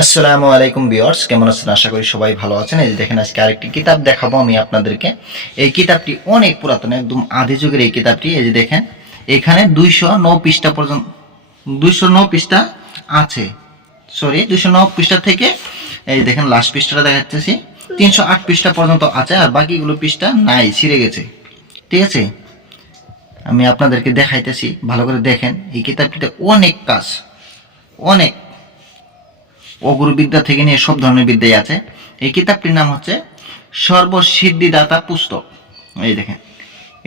আসসালামু আলাইকুম বিয়ার্স কেমন আছেন? আশা করি সবাই ভালো আছেন। এই যে দেখেন, আজকে আরেকটি কিতাব দেখাবো আমি আপনাদেরকে। এই কিতাবটি অনেক পুরাতন, একদম আদি যুগের এই কিতাবটি। এই যে দেখেন, এখানে দুইশো নৌ পৃষ্ঠা পর্যন্ত, দুইশো নৌ পৃষ্ঠা আছে। সরি দুইশো নৌ পৃষ্ঠা থেকে, এই দেখেন লাস্ট পৃষ্ঠাটা দেখাচ্ছি। তিনশো আট পৃষ্ঠা পর্যন্ত আছে, আর বাকিগুলো পৃষ্ঠা নাই, ছিঁড়ে গেছে। ঠিক আছে? আমি আপনাদেরকে দেখাইতেছি, ভালো করে দেখেন। এই কিতাবটিতে অনেক কাজ, অনেক অগুরুবিদ্যা থেকে নিয়ে সব ধরনের বিদ্যাই আছে। এই কিতাবটির নাম হচ্ছে সর্বসিদ্ধিদাতা পুস্তক। এই দেখেন,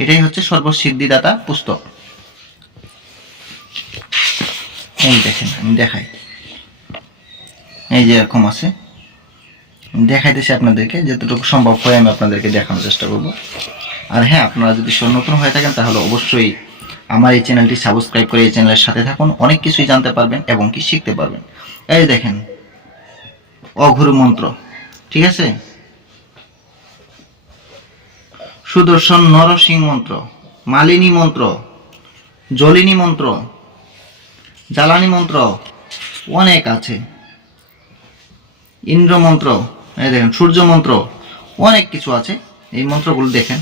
এটাই হচ্ছে সর্বসিদ্ধিদাতা পুস্তক। এই দেখেন, আমি দেখাই। এই যে এরকম আছে। দেখাইতেছি আপনাদেরকে, যতটুকু সম্ভব হয় আমি আপনাদেরকে দেখানোর চেষ্টা করব। আর হ্যাঁ আপনারা যদি নতুন হয়ে থাকেন, তাহলে অবশ্যই আমার এই চ্যানেলটি সাবস্ক্রাইব করে এই চ্যানেলের সাথে থাকুন। অনেক কিছুই জানতে পারবেন এবং কি শিখতে পারবেন। এই দেখেন অঘুর মন্ত্র। ঠিক আছে? সুদর্শন নরসিং মন্ত্র, মালিনী মন্ত্র, জলিনী মন্ত্র, জ্বালানি মন্ত্র অনেক আছে। ইন্দ্র মন্ত্র, এই দেখেন, সূর্য মন্ত্র অনেক কিছু আছে। এই মন্ত্রগুলো দেখেন,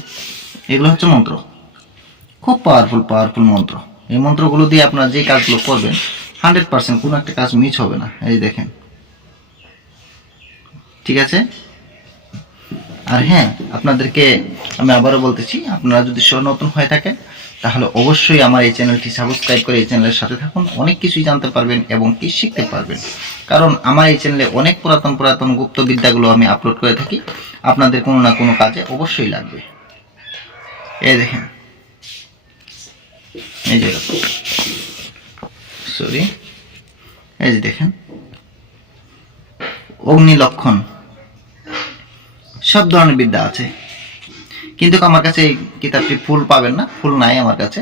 এগুলো হচ্ছে মন্ত্র। খুব পাওয়ারফুল পাওয়ারফুল মন্ত্র। এই মন্ত্রগুলো দিয়ে আপনারা যে কাজগুলো করবেন হান্ড্রেড পার্সেন্ট কোনো একটা কাজ মিস হবে না। এই দেখেন ঠিক আছে? আর হ্যাঁ আপনাদেরকে আমি আবারও বলতেছি, আপনারা যদি সব নতুন হয়ে থাকেন, তাহলে অবশ্যই আমার এই চ্যানেলটি সাবস্ক্রাইব করে এই চ্যানেলের সাথে থাকুন, অনেক কিছুই জানতে পারবেন এবং কি শিখতে পারবেন। কারণ আমার এই চ্যানেলে অনেক পুরাতন পুরাতন গুপ্ত বিদ্যাগুলো আমি আপলোড করে থাকি, আপনাদের কোনো না কোনো কাজে অবশ্যই লাগবে। এই দেখেন। এই যে সরি এই যে দেখেন। অগ্নি লক্ষণ। সব ধরনের বিদ্যা আছে। কিন্তু আমার কাছে এই কিতাবটি ফুল পাবেন না, ফুল নাই আমার কাছে।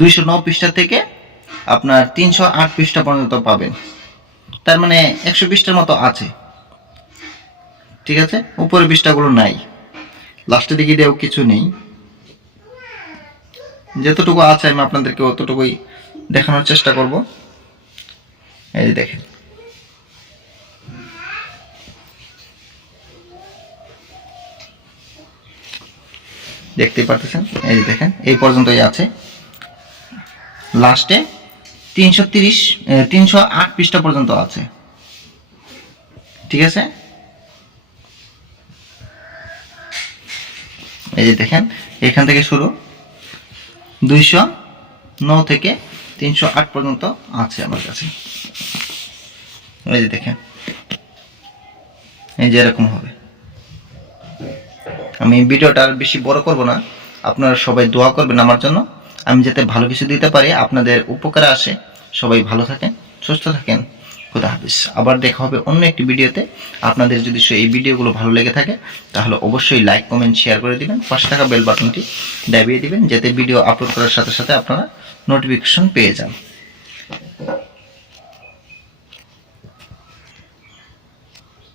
দুইশো ন পৃষ্ঠা থেকে আপনার তিনশো আট পৃষ্ঠা পর্যন্ত পাবেন। তার মানে একশো পৃষ্ঠার মতো আছে। ঠিক আছে? উপরের পৃষ্ঠাগুলো নাই। লাস্টের দিকে দিয়েও কিছু নেই। যতটুকু আছে আমি আপনাদেরকে অতটুকুই দেখানোর চেষ্টা করব। এই দেখেন। দেখতেই পাচ্ছেন এই যে দেখেন, এই পর্যন্তই আছে। লাস্টে তিনশো তিরিশ তিনশো আট পৃষ্ঠা পর্যন্ত আছে। ঠিক আছে? এই যে দেখেন, এখান থেকে শুরু। দুইশো ন থেকে তিনশো আট পর্যন্ত আছে আমার কাছে। এই যে দেখেন, এই যে এরকম হবে। আমি ভিডিওটা আর বেশি বড় করব না। আপনারা সবাই দোয়া করবেন আমার জন্য। আমি যাতে ভালো কিছু দিতে পারি, আপনাদের উপকারে আসে। সবাই ভালো থাকেন, সুস্থ থাকেন। খুদা হাফিজ। আবার দেখা হবে অন্য একটি ভিডিওতে। আপনাদের যদি এই ভিডিওগুলো ভালো লেগে থাকে, তাহলে অবশ্যই লাইক, কমেন্ট, শেয়ার করে দিবেন। পাশে থাকা বেল বাটনটি দাবিয়ে দিবেন, যাতে ভিডিও আপলোড করার সাথে সাথে আপনারা নোটিফিকেশন পেয়ে যান।